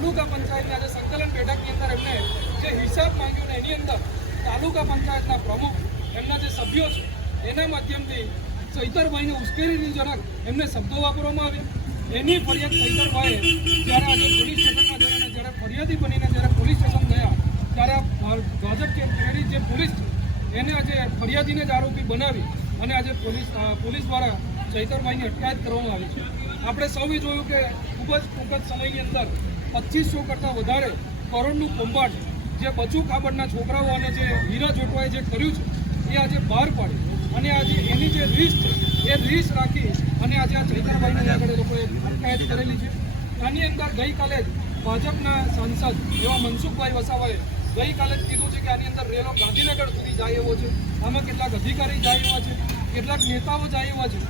તાલુકા પંચાયતની આજે સંકલન બેઠકની અંદર એમને જે હિસાબ માંગ્યો ને એની અંદર તાલુકા પંચાયતના પ્રમુખ એમના જે સભ્યો છે એના માધ્યમથી ચૈતરભાઈને ઉશ્કેરણીજનક એમને શબ્દો વાપરવામાં આવ્યા। એની ફરિયાદ ચૈતરભાઈએ જ્યારે આજે પોલીસ સ્ટેશનમાં ગયા અને જ્યારે ફરિયાદી બનીને જ્યારે પોલીસ સ્ટેશન ગયા ત્યારે ભાજપ કે પ્રેરિત જે પોલીસ છે એને આજે ફરિયાદીને જ આરોપી બનાવી અને આજે પોલીસ દ્વારા ચૈતરભાઈની અટકાયત કરવામાં આવી છે। આપણે સૌએ જોયું કે ખૂબ જ ટૂંક જ સમયની અંદર 2500 કરતાં વધારે કરોડનું કૌભાંડ જે બચુ કાબડના છોકરાઓ અને જે હીરા જોટવાએ જે કર્યું છે એ આજે બહાર પાડ્યું અને આજે એની જે રીસ છે એ રીસ રાખી અને આજે આ ચૈતરભાઈને આગળ લોકોએ અટકાયત કરેલી છે। આની અંદર ગઈકાલે જ ભાજપના સાંસદ એવા મનસુખભાઈ વસાવાએ ગઈકાલે જ કીધું છે કે આની અંદર રેલો ગાંધીનગર સુધી જાય એવો છે। આમાં કેટલાક અધિકારી જાય એવા છે, કેટલાક નેતાઓ જાય એવા છે।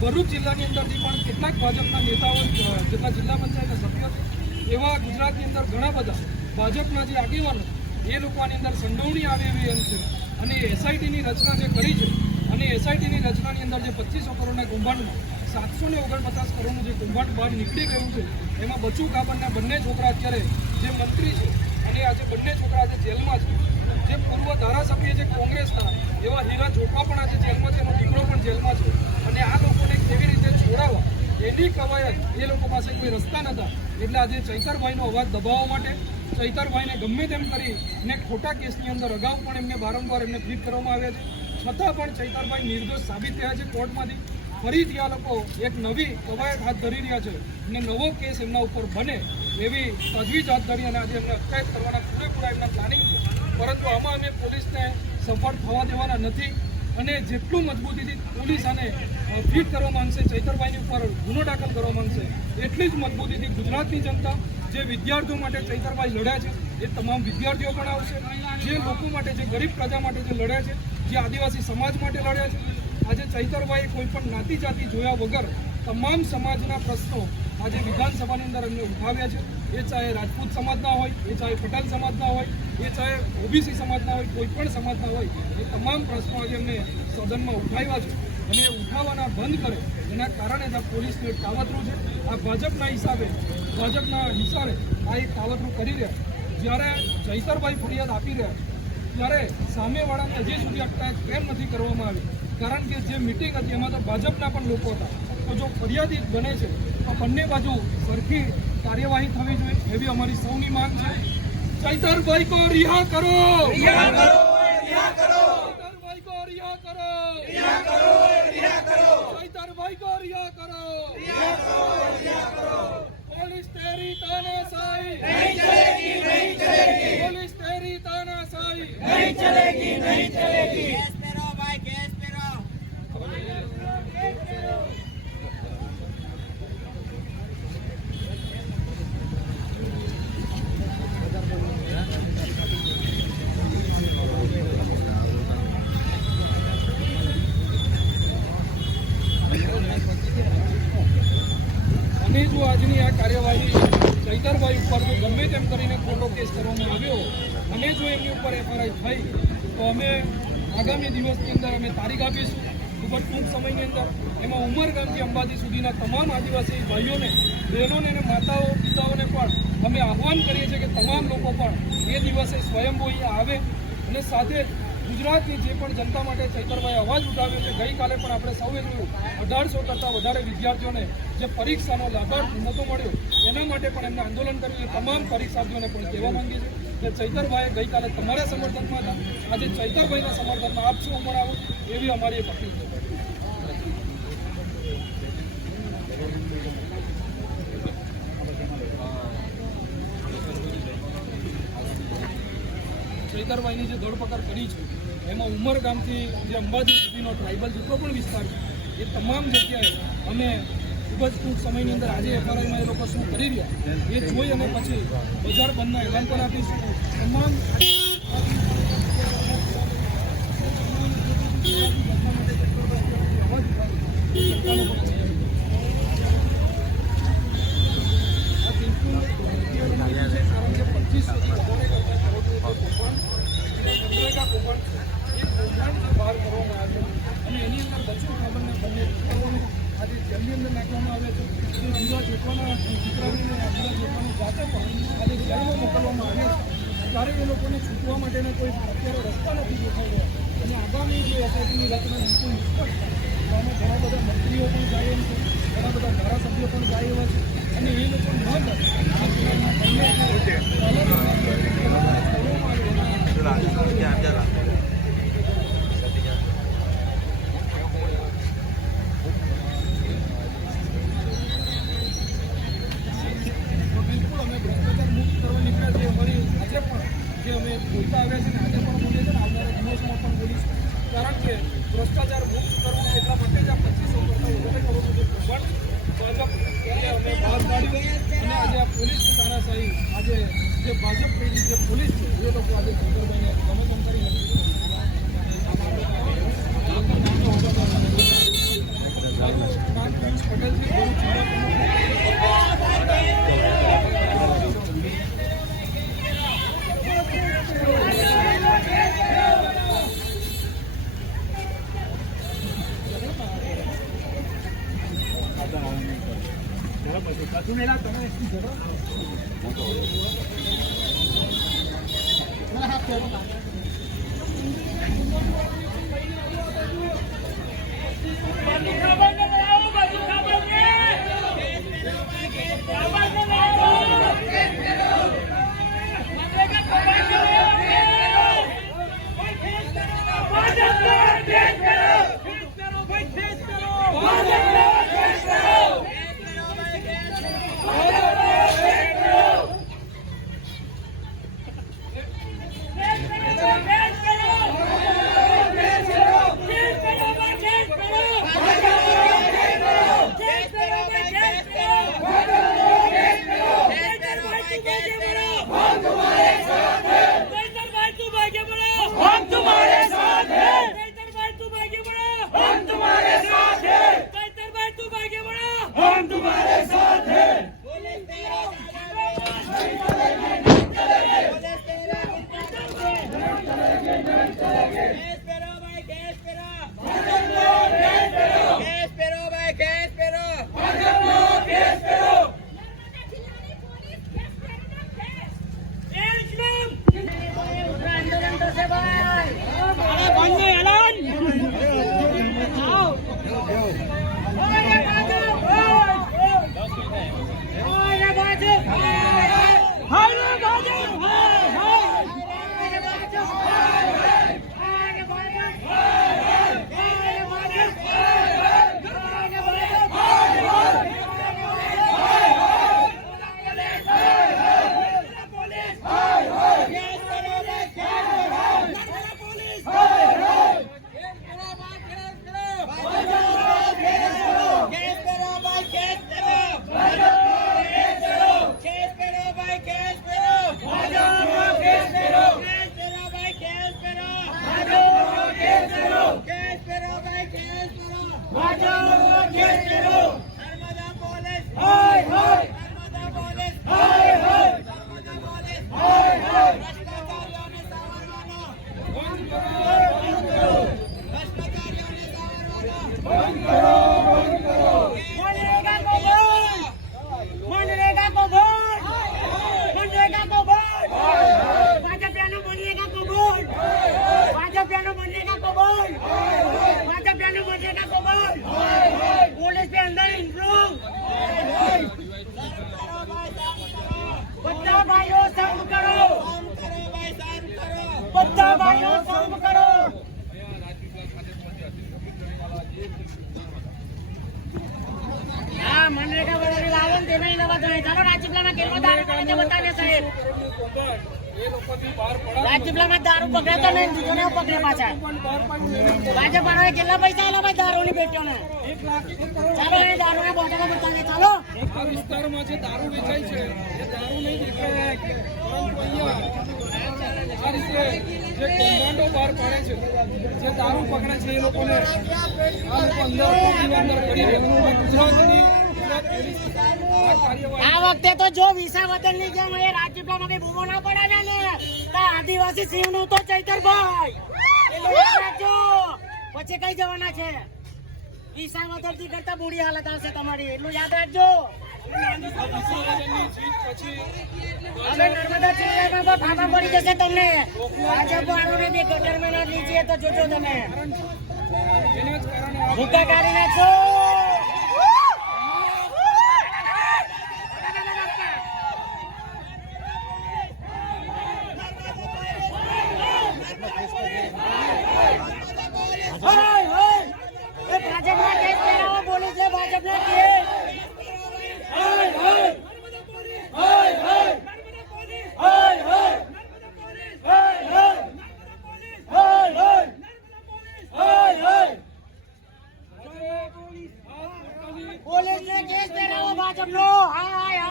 ભરૂચ જિલ્લાની અંદરથી પણ કેટલાક ભાજપના નેતાઓ જેટલા જિલ્લા પંચાયતના સભ્યો છે એવા ગુજરાતની અંદર ઘણા બધા ભાજપના જે આગેવાનો એ લોકો આની અંદર સંડોવણી આવે એવી એમ છે અને એસઆઈટીની રચના જે કરી છે અને એસઆઈટીની રચનાની અંદર જે 2500 કરોડના કૌભાંડમાં 749 કરોડનું જે કૌભાંડ બહાર નીકળી ગયું છે એમાં બચુ કાબડના બંને છોકરા અત્યારે જે મંત્રી છે અને આજે બંને છોકરા આજે જેલમાં છે। જે પૂર્વ ધારાસભ્ય છે કોંગ્રેસના એવા હીરા જોટવા પણ આજે જેલમાં છે, એનો દીકરો પણ જેલમાં છે અને આ લોકોને કેવી રીતે છોડાવવા એની કવાયત એ લોકો પાસે કોઈ રસ્તા નહોતા। એટલે આજે ચૈતરભાઈનો અવાજ દબાવવા માટે ચૈતરભાઈને ગમે તેમ કરીને ખોટા કેસની અંદર અગાઉ પણ એમને વારંવાર એમને ફીટ કરવામાં આવ્યા છે, છતાં પણ ચૈતરભાઈ નિર્દોષ સાબિત થયા છે કોર્ટમાંથી। ફરીથી આ લોકો એક નવી કવાયત હાથ ધરી રહ્યા છે અને નવો કેસ એમના ઉપર બને એવી તજવીજ હાથ ધરી અને આજે એમને અટકાયત કરવાના પૂરેપૂરા એમના પ્લાનિંગ છે। પરંતુ આમાં અમે પોલીસને સફળ થવા દેવાના નથી અને જેટલું મજબૂતીથી પોલીસ આને ફીટ કરવા માંગશે, ચૈતરભાઈની ઉપર ગુનો દાખલ કરવા માંગશે, એટલી જ મજબૂતીથી ગુજરાતની જનતા જે વિદ્યાર્થીઓ માટે ચૈતરભાઈ લડ્યા છે એ તમામ વિદ્યાર્થીઓ પણ આવશે। જે લોકો માટે, જે ગરીબ પ્રજા માટે જે લડ્યા છે, જે આદિવાસી સમાજ માટે લડ્યા છે, આજે ચૈતરભાઈએ કોઈ પણ જ્ઞાતિ જાતિ જોયા વગર તમામ સમાજના પ્રશ્નો આજે વિધાનસભાની અંદર એમને ઉઠાવ્યા છે। એ ચાહે રાજપૂત સમાજના હોય, એ ચાહે પટેલ સમાજના હોય, એ ચાહે ઓબીસી સમાજના હોય, કોઈ પણ સમાજના હોય, એ તમામ પ્રશ્નો આજે એમને સદનમાં ઉઠાવ્યા છે અને ઉઠાવવાના બંધ કરે એના કારણે જ આ પોલીસનું એક કાવતરું છે। આ ભાજપના હિસાબે આ એક કાવતરું કરી રહ્યા। જ્યારે ચૈતરભાઈ ફરિયાદ આપી રહ્યા ત્યારે સામેવાળાને હજી સુધી અટકાયત કેમ નથી કરવામાં આવી? કારણ કે જે મિટિંગ હતી એમાં તો ભાજપના પણ લોકો હતા। તો જો ફરિયાદી બને છે તો બંને બાજુ સરખી કાર્યવાહી થવી જોઈએ એવી અમારી સૌની માંગ છે। ચૈતરભાઈ કો રિહા કરો, રિહા કરો, રિહા કરો, ચૈતરભાઈ કો રિહા કરો, રિહા કરો, રિહા કરો, ચૈતરભાઈ કો રિહા કરો, રિહા કરો, રિહા કરો। पुलिस तेरी तानाशाही नहीं चलेगी, नहीं चलेगी। पुलिस तेरी तानाशाही नहीं चलेगी, नहीं चलेगी। केस पे रहो भाई, केस पे रहो। અને જો આજની આ કાર્યવાહી ચૈતરભાઈ ઉપર જો ગમે તેમ કરીને ખોટો કેસ કરવામાં આવ્યો અને જો એમની ઉપર એફઆઈઆર થઈ તો અમે આગામી દિવસની અંદર અમે તારીખ આપીશું ખૂબ જ ટૂંક સમયની અંદર। એમાં ઉમરગામથી અંબાજી સુધીના તમામ આદિવાસી ભાઈઓને, બહેનોને અને માતાઓ પિતાઓને પણ અમે આહ્વાન કરીએ છીએ કે તમામ લોકો પણ એ દિવસે સ્વયંભૂ આવે અને સાથે ગુજરાતની જે પણ જનતા માટે ચૈતરભાઈ અવાજ ઉઠાવ્યો છે। ગઈકાલે પણ આપણે સૌએ જોયું 1800 કરતાં વધારે વિદ્યાર્થીઓને જે પરીક્ષાનો લાભાર્થ નહોતો મળ્યો એના માટે પણ એમને આંદોલન કર્યું। તમામ પરીક્ષાર્થીઓને પણ કહેવા માંગીએ છીએ કે ચૈતરભાઈ ગઈકાલે તમારા સમર્થનમાં હતા, આજે ચૈતરભાઈના સમર્થનમાં આપ શું ઉમર આવો એવી અમારી એક અપીલ છે। ચૈતરભાઈની જે ધરપકડ કરી છે એમાં ઉમરગામથી જે અંબાજી સુધીનો ટ્રાઇબલ જેટલો પણ વિસ્તાર છે એ તમામ જગ્યાએ અમે ખૂબ જ ટૂંક સમયની અંદર આજે એફઆરઆઈમાં એ લોકો શું કરી રહ્યા એ જોઈ અને પછી બજાર બંધના એલાન પણ આપીશું। તમામ બહાર કરવામાં આવે અને એની અંદર બચુ કાબડના બંને દીકરાઓને આજે જેલની અંદર નાખવામાં આવે છે। હીરા જોટવાના દીકરાઓને હીરા જોટવાની જાતે પણ મોકલવામાં આવે ત્યારે એ લોકોને છૂટવા માટેના કોઈ અત્યારે રસ્તા નથી દેખાઈ રહ્યા અને આગામી જે એસઆઈટીની રચના બિલકુલ નિષ્ફળ તો આમાં ઘણા બધા મંત્રીઓ પણ જાય એમ છે, ઘણા બધા ધારાસભ્યો પણ જાય એવા છે અને એ લોકો ન અમે બોલતા આવ્યા છે ને આજે પણ બોલીએ છીએ ને આવનારા દિવસોમાં પણ બોલીશું કારણ કે ભ્રષ્ટાચાર મુક્ત કરવું એટલા માટે જ આ 25 વર્ષ વધારે કરવું છે પણ ભાજપ ત્યારે અમે બહાર પાડ્યું અને આજે આ પોલીસની તાનાશાહી આજે જે ભાજપ પ્રેરિત જે પોલીસ છે એ લોકો આજે ચંદ્રભાઈને ગમે તેમ કરી નથી રાજપીપળામાં દારૂ પકડ્યા તો નહીં, બીજોને પકડે પાછા. ભાજપ વાળાએ કેટલા પૈસા આલ્યા ભાઈ દારૂની પેટીઓને? ચાલો એ દારૂના બોટલો બતાવીએ. ચાલો આ વિસ્તારમાં જે દારૂ વેચાય છે એ દારૂ નહીં દેખાય પરંતુ અહીંયા આ રીતે જે કૌભાંડો બહાર પાડે છે, જે દારૂ પકડે છે એ લોકોને આ લોકો અંદર કરી દે. ગુજરાતની આ વખતે તો જો વિસાવદર ની જેમ એ રાજપીપળામાં કઈ બૂમો ના પડે ને તો આદિવાસી સિંહ નું તો ચૈતરભાઈ પછી કઈ જવાના છે. વિસાવદર થી કરતા બુરી હાલત આવશે તમારી, એટલું યાદ રાખજો. વિસર્જનની જીત પછી અમે નર્મદા જિલ્લામાં પણ ફાફા પડી જશે તમને. ભાજપ વાળોને બી ગટરમાં ના લીજીએ તો જોજો તમે. એના જ કારણે ભૂકા કાઢી નાખશો. ભાજપના કેસ પહેરાવો બોલી છે. ભાજપના કેસ પોલીસને કેસ પહેરાવો ભાજપનો. હાય હાય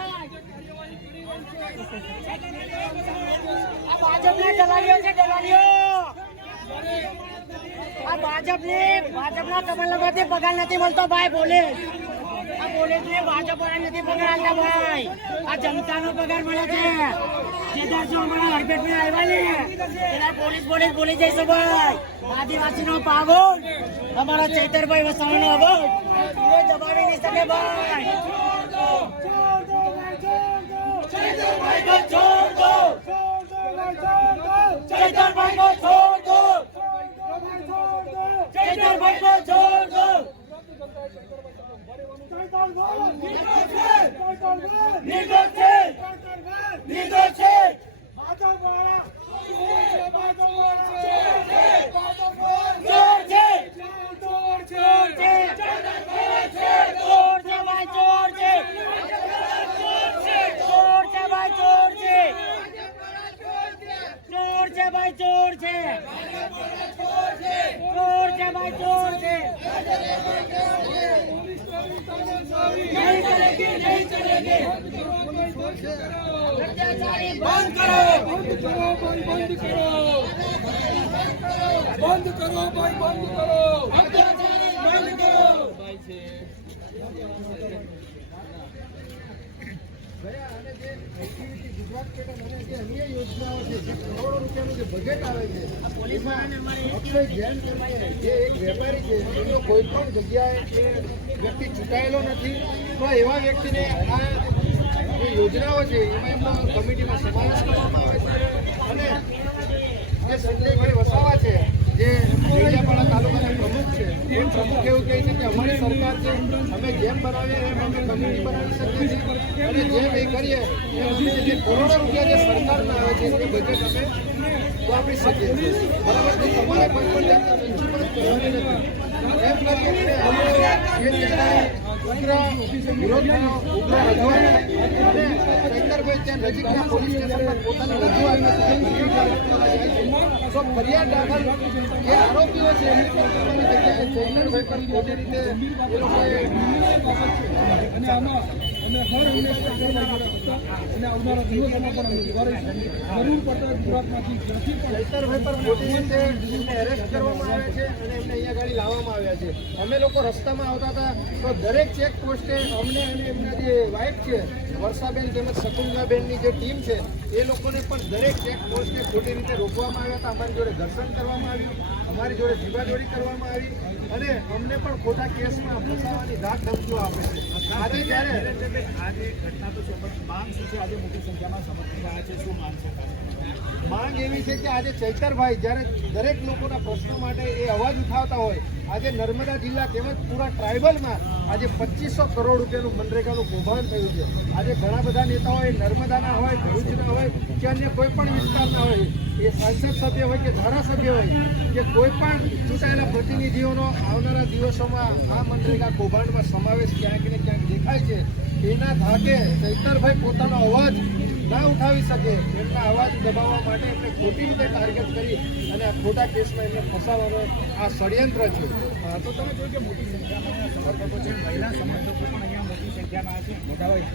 આ ભાજપના દલાલીઓ છે. દલાલીઓ આ ભાજપના કમલમાંથી પગાર નથી મળતો ભાઈ. પોલીસ આ પોલીસને ભાજપ વાળા નથી પગાર આલતા ભાઈ. આ જનતાનો પગાર મળે છે. સીધા જો હમણાં હડફેટમાં આવ્યા ને એના પોલીસ બોલી જઈશું ભાઈ. આદિવાસીનો પાવર અમારા ચૈતરભાઈ વસાવાનો અવાજ એ દબાવી નહીં શકે ભાઈ. ચૈતરભાઈ કો છોડ દો. ચૈતરભાઈ કો છોડ દો. ચૈતરભાઈ કો છોડ દો. બંધ કરો ભાઈ, બંધ કરો. ગુજરાત પેટા મને જે અન્ય યોજનાઓ છે, જે કરોડો રૂપિયાનું જે બજેટ આવે છે, અક્ષય જૈન કરીને જે એક વેપારી છે, એનો કોઈ પણ જગ્યાએ એ વ્યક્તિ ચૂંટાયેલો નથી. તો એવા વ્યક્તિને આ જે યોજનાઓ છે એમાં એમનો કમિટીમાં સમાવેશ કરવામાં આવે છે. અને જે સંજયભાઈ વસાવા છે, જે ડેડિયાપાડા તાલુકાના પ્રમુખ છે, એ પ્રમુખ એવું કહે છે કે અમારી સરકાર છે, અમે જેમ બનાવીએ એમ અમે કમિટી બનાવી શકીએ છીએ અને જેમ એ કરીએ એમ અમે જે કરોડો રૂપિયા જે સરકારના આવે છે એ બજેટ અમે વાપરી શકીએ છીએ. બરાબર છે. તમારે કોઈ પણ જાતની મંજૂરી કરવાની નથી. એમ કરીને અમે જે જગ્યાએ ઉગ્ર વિરોધ થયો, ઉગ્ર રજૂઆત અને ચૈતરભાઈ ત્યાં નજીકના પોલીસ સ્ટેશન પર પોતાની રજૂઆત તો ફરિયાદ દાખલ જે આરોપીઓ છે એની પર કરવાની જગ્યાએ ચૈતરભાઈ પર ખોટી રીતે એ લોકોએ અને આમાં અમે હર હંમેશા અને આવનારા દિવસોમાં પણ અમે સુધારીશું. જરૂર પડતા ગુજરાતમાંથી જ્યાંથી પણ ચૈતરભાઈ પર ખોટી રીતે એમને એરેસ્ટ કરવામાં આવે છે અને એમને અહીંયા ગાડી લાવવામાં આવ્યા છે. અમે લોકો રસ્તામાં આવતા હતા તો દરેક ચેક પોસ્ટે અમને અને એમના જે વાઇફ છે વર્ષાબેન તેમજ શકુંતલાબેનની જે ટીમ છે એ લોકોને પણ દરેક ચેક પોસ્ટને ખોટી રીતે રોકવામાં આવ્યા હતા. અમારી જોડે ઘર્ષણ કરવામાં આવ્યું, અમારી જોડે જીવાદોરી કરવામાં આવી અને અમને પણ ખોટા કેસમાં ફસાવાની ધાક ધમકીઓ આપે છે. આજે જ્યારે આજે ઘટના તો છે પણ માંગ શું છે? આજે મોટી સંખ્યામાં સમર્થકો આવ્યા છે, શું માંગ છે? માંગ એવી છે કે આજે ચૈતરભાઈ જ્યારે દરેક લોકોના પ્રશ્નો માટે એ અવાજ ઉઠાવતા હોય, આજે નર્મદા જિલ્લા તેમજ પૂરા ટ્રાઇબલમાં આજે 2500 કરોડ રૂપિયાનું મનરેગાનું કૌભાંડ થયું છે. આજે ઘણા બધા નેતાઓ એ નર્મદાના હોય, ભરૂચના હોય કે અન્ય કોઈ પણ વિસ્તારના હોય, એ સાંસદ સભ્ય હોય કે ધારાસભ્ય હોય કે કોઈ પણ ચૂંટાયેલા પ્રતિનિધિઓનો આવનારા દિવસોમાં આ મનરેગા કૌભાંડમાં સમાવેશ ક્યાંક ને ક્યાંક દેખાય છે. એના ધાકે ચૈતરભાઈ પોતાનો અવાજ ના ઉઠાવી શકે, એમના અવાજ દબાવવા માટે એમને ખોટી રીતે ટાર્ગેટ કરી અને આ ખોટા કેસમાં એમને ફસાવવાનો આ ષડયંત્ર છે. તો તમે જોયું કે મોટી સંખ્યામાં સમર્થકો છે, મહિલા સમર્થકો પણ અહીંયા મોટી સંખ્યામાં છે. મોટાભાઈ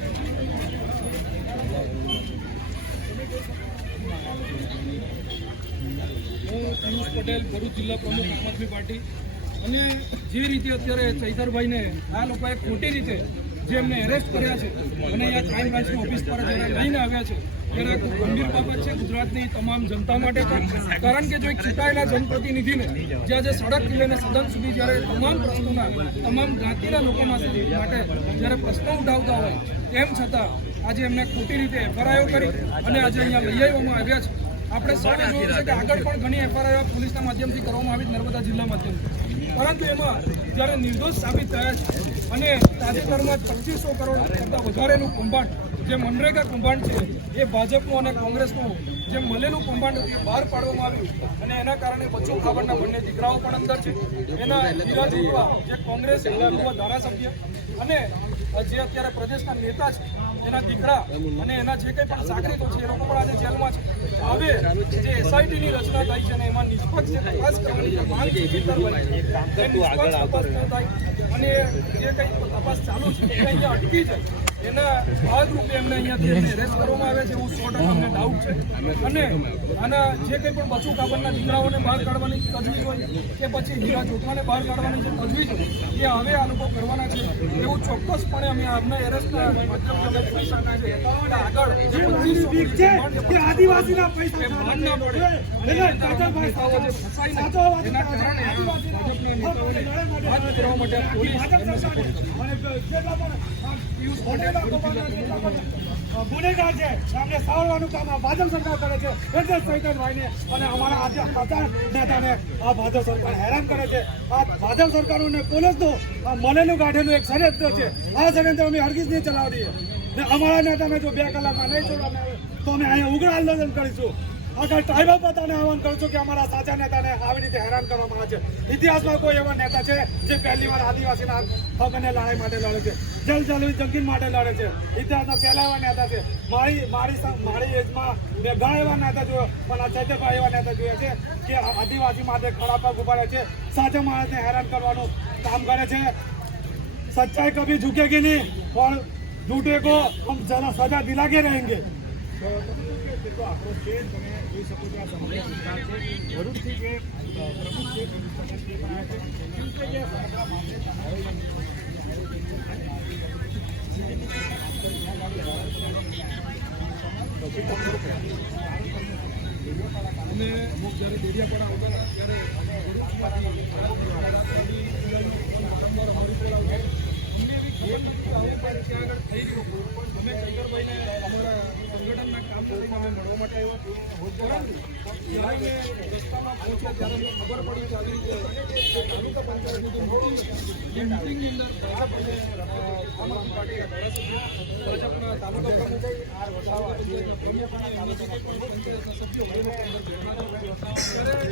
હું પિયુષ પટેલ, ભરૂચ જિલ્લા પ્રમુખ આમ આદમી પાર્ટી. અને જે રીતે અત્યારે ચૈતરભાઈને આ લોકોએ ખોટી રીતે જે એમને એરેસ્ટ કર્યા છે અને અહીંયા ક્રાઇમ બ્રાન્ચની ઓફિસ પર જ્યારે લઈને આવ્યા છે ત્યારે ખૂબ ગંભીર બાબત છે ગુજરાતની તમામ જનતા માટે પણ. કારણ કે જો એક ચૂંટાયેલા જનપ્રતિનિધિને જે આજે સડકથી લઈને સદન સુધી જ્યારે તમામ પ્રશ્નોના તમામ જ્ઞાતિના લોકો માટે જ્યારે પ્રશ્નો ઉઠાવતા હોય તેમ છતાં આજે એમને ખોટી રીતે એફઆરઆઈઓ કરી અને આજે અહીંયા લઈ આવવામાં આવ્યા છે. આપણે સૌએ જોયું છે કે આગળ પણ ઘણી એફઆરઆઈઓ પોલીસના માધ્યમથી કરવામાં આવી નર્મદા જિલ્લા માધ્યમથી, પરંતુ એમાં જ્યારે નિર્દોષ સાબિત થયા છે અને તાજેતરમાં 2500 કરોડ કરતાં વધારેનું કૌભાંડ જે મનરેગા કૌભાંડ છે એ ભાજપનું અને કોંગ્રેસનું જે મળેલું કૌભાંડ હતું એ બહાર પાડવામાં આવ્યું અને એના કારણે બચ્ચુ ખાબડના બંને દીકરાઓ પણ અંદર છે. એના હીરા જોડવા જે કોંગ્રેસ ધારાસભ્ય અને જે અત્યારે પ્રદેશના નેતા છે એના દીકરા અને એના જે કંઈ પણ સાગરીતો છે એ લોકો પણ આજે જેલમાં છે. હવે જે એસઆઈટીની રચના થઈ છે અને એમાં નિષ્પક્ષ તપાસ કરવાની જે માંગ છે એ નિષ્પક્ષ તપાસ ન થાય અને જે કંઈ તપાસ ચાલુ છે એ અહીંયા અટકી જાય એના ભાગરૂપે એમને અહીંયાથી એમને એરેસ્ટ કરવામાં આવે છે એવું 100% અમને ડાઉટ છે. અને આના જે કંઈ પણ બચુ કાબરના દીકરાઓને બહાર કાઢવાની તજવીજ હોય કે પછી હીરા જોટવાને બહાર કાઢવાની જે તજવીજ હોય એ હવે આ લોકો કરવાના છે એવું ચોક્કસપણે અમે આપના એરેસ્ટના માધ્યમથી કહી શકાય છે. આગળ જે 2500 આદિવાસીના પૈસા એ ભાન ના પડે અને નેતાઓ જે ફસાઈ નથી એના કારણે ભાજપના નેતાઓને હાથ ધરવા માટે પોલીસ એમને સપોર્ટ કરે. ગુનેગાર છે એમને સાવરવાનું કામ આ ભાજપ સરકાર કરે છે એટલે ચૈતનભાઈને અને અમારા આજે હતા નેતાને આ ભાજપ સરકાર હેરાન કરે છે. આ ભાજપ સરકારોને પોલીસનું આ મળેલું કાઢેલું એક ષડયંત્ર છે. આ ષડયંત્ર અમે હરગીજ નહીં ચલાવી દઈએ ને અમારા નેતાને જો 2 કલાકમાં નહીં છોડવામાં આવે તો અમે અહીંયા ઉગ્ર આંદોલન કરીશું. આગળ ટ્રાઇબલ પતાને આહવાન કરું છું કે અમારા સાચા નેતાને આવી રીતે હેરાન કરવામાં આવે છે. ઇતિહાસમાં કોઈ એવા નેતા છે જે પહેલી વાર આદિવાસીના હક અને લડાઈ માટે લડે છે, જલ જંગીન માટે લડે છે. ઇતિહાસના પહેલા એવા નેતા છે. મારી એજમાં મેં ઘણા એવા નેતા જોયો પણ આ ચૈતરભાઈ એવા નેતા જોયા છે કે આદિવાસી માટે ખડા પગ ઉભા રહે છે, સાચા માણસને હેરાન કરવાનું કામ કરે છે. સચ્ચાઈ કભી ઝુકેગી નહીં પણ झूठे को हम जरा सजा दिला के रहेंगे. આક્રોશ છે તમે જોઈ શકો છો આ સમગ્ર વિસ્તાર છે ભરૂચથી જે પ્રમુખ છે અમે જ્યારે ડેડિયાપાડા આવતા ત્યારે અમને એવી ખબર નથી કે આવું પણ ત્યાં આગળ થઈ ગયું. અમે ચૈતરભાઈને અમારા સંગઠનના કામ કરીને અમે મળવા માટે આવ્યા. જ્યારે અમે રસ્તામાં પહોંચ્યા ત્યારે અમને ખબર પડી કે આવી રીતે તાલુકા પંચાયતની જે મિટિંગ હતી એ મિટિંગની અંદર ભાજપ અને આમ આદમી પાર્ટીના ધારાસભ્યો, ભાજપના તાલુકા પ્રમુખ, પંચાયતના પ્રમુખ અને એમની જે કંઈ પણ પંચાયતના સભ્યો એ લોકો અંદર બેઠા હતા. ત્યારે